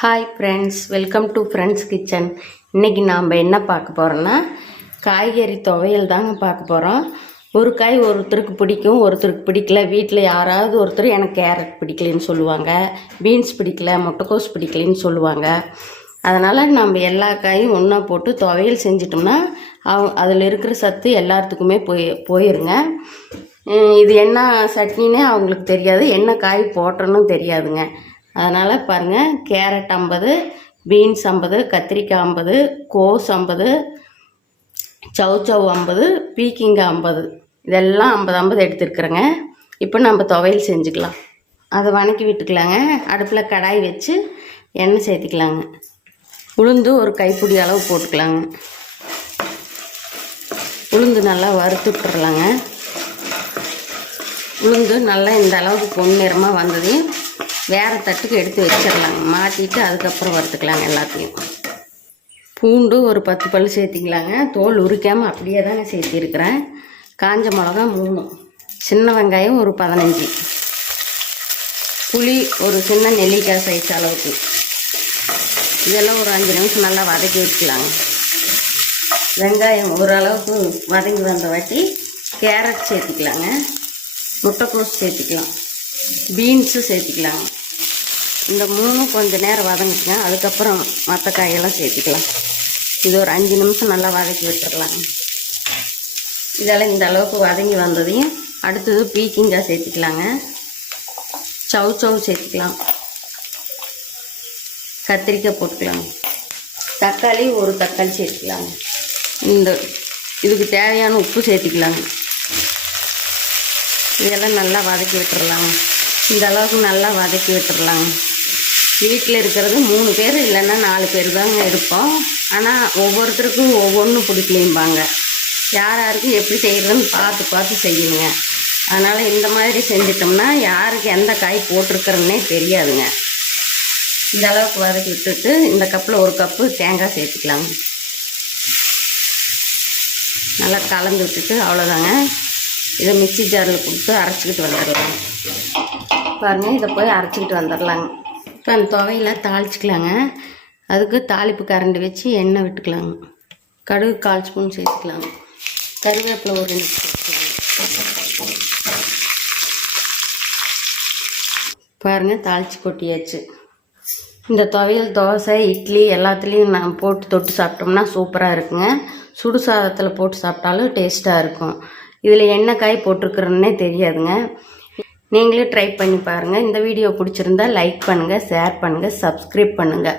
Hi friends, welcome to friends kitchen. இன்றைக்கி நாம் என்ன பார்க்க போகிறோன்னா காய்கறி துவையல் தாங்க பார்க்க போகிறோம். ஒரு காய் ஒருத்தருக்கு பிடிக்கும், ஒருத்தருக்கு பிடிக்கல. வீட்டில் யாராவது ஒருத்தர் எனக்கு கேரட் பிடிக்கலன்னு சொல்லுவாங்க, பீன்ஸ் பிடிக்கல, முட்டைக்கோஸ் பிடிக்கலன்னு சொல்லுவாங்க. அதனால் நம்ம எல்லா காயும் ஒன்றா போட்டு துவையல் செஞ்சிட்டோம்னா அதில் இருக்கிற சத்து எல்லாத்துக்குமே போயிருங்க. இது என்ன சட்னின்னே அவங்களுக்கு தெரியாது, என்ன காய் போட்டோன்னு தெரியாதுங்க. அதனால் பாருங்கள், கேரட் 50, பீன்ஸ் 50, கத்திரிக்காய் 50, கோஸ் 50, சவுச்சவ் 50, பீக்கிங்காய் 50, இதெல்லாம் 50 எடுத்துருக்குறேங்க. இப்போ நம்ம துவையல் செஞ்சுக்கலாம். அதை வணக்கி விட்டுக்கலாங்க. அடுப்பில் கடாய் வச்சு எண்ணெய் சேர்த்திக்கலாங்க. உளுந்து ஒரு கைப்பிடி அளவு போட்டுக்கலாங்க. உளுந்து நல்லா வறுத்து விட்டுறலாங்க. உளுந்து நல்லா இந்த அளவுக்கு பொன்னிறமாக வந்ததையும் வேறு தட்டுக்கு எடுத்து வச்சிடலாங்க. மாற்றிட்டு அதுக்கப்புறம் வறுத்துக்கலாங்க எல்லாத்தையும். பூண்டு ஒரு 10 பல் சேர்த்திக்கலாங்க. தோல் உரிக்காமல் அப்படியே தாங்க சேர்த்திருக்கிறேன். காஞ்ச மிளகா 3, சின்ன வெங்காயம் ஒரு 15, புளி ஒரு சின்ன நெல்லிக்காய் சைஸ் அளவுக்கு. இதெல்லாம் ஒரு 5 நிமிஷம் நல்லா வதக்கி வச்சுக்கலாங்க. வெங்காயம் ஓரளவுக்கு வதங்கி வந்த வாட்டி கேரட் சேர்த்திக்கலாங்க, முட்டைக்கோஸ் சேர்த்திக்கலாம், பீன்ஸு சேர்த்திக்கலாங்க. இந்த 3 கொஞ்சம் நேரம் வதங்கிச்சுங்க. அதுக்கப்புறம் மற்ற காயெல்லாம் சேர்த்திக்கலாம். இது ஒரு 5 நிமிஷம் நல்லா வதக்கி விட்டுடலாங்க. இதெல்லாம் இந்த அளவுக்கு வதங்கி வந்ததையும் அடுத்தது பீக்கிங்காய் சேர்த்திக்கலாங்க, சவுச்சவ் சேர்த்திக்கலாம், கத்திரிக்காய் போட்டுக்கலாங்க, தக்காளி ஒரு தக்காளி சேர்த்திக்கலாங்க. இதுக்கு தேவையான உப்பு சேர்த்திக்கலாங்க. இதெல்லாம் நல்லா வதக்கி விட்டுறலாங்க. இந்த அளவுக்கு நல்லா வதக்கி விட்டுறலாங்க. வீட்டில் இருக்கிறது 3 பேர் இல்லைன்னா 4 பேர் தாங்க இருப்போம். ஆனால் ஒவ்வொருத்தருக்கும் ஒவ்வொன்றும் பிடிக்கலையும்பாங்க. யார் யாருக்கும் எப்படி செய்கிறதுன்னு பார்த்து செய்யுங்க. அதனால் இந்த மாதிரி செஞ்சிட்டோம்னா யாருக்கு எந்த காய் போட்டிருக்கிறன்னே தெரியாதுங்க. இந்த அளவுக்கு வதக்கி விட்டுட்டு இந்த கப்பில் 1 கப்பு தேங்காய் சேர்த்துக்கலாங்க. நல்லா கலந்து விட்டுட்டு அவ்வளோதாங்க. இதை மிக்சி ஜாரில் கொடுத்து அரைச்சிக்கிட்டு வந்துடலாம். பாருங்கள், இதை போய் அரைச்சிக்கிட்டு வந்துடலாங்க. இப்போ அந்த துவையில் தாளிச்சிக்கலாங்க. அதுக்கு தாளிப்பு கரண்டி வச்சு எண்ணெய் விட்டுக்கலாங்க. கடுகு 1/4 ஸ்பூன் சேர்த்துக்கலாங்க. கருவேப்பிலை ஒரு 2 சேர்த்துக்கலாங்க. பாருங்கள், தாளித்து கொட்டியாச்சு. இந்த துவையல் தோசை, இட்லி எல்லாத்துலேயும் நான் போட்டு தொட்டு சாப்பிட்டோம்னா சூப்பராக இருக்குங்க. சுடு சாதத்தில் போட்டு சாப்பிட்டாலும் டேஸ்ட்டாக இருக்கும். இதில் என்ன காய் போட்டிருக்குறேன்னே தெரியாதுங்க. நீங்களே ட்ரை பண்ணி பாருங்கள். இந்த வீடியோ பிடிச்சிருந்தா லைக் பண்ணுங்கள், ஷேர் பண்ணுங்கள், சப்ஸ்கிரைப் பண்ணுங்கள்.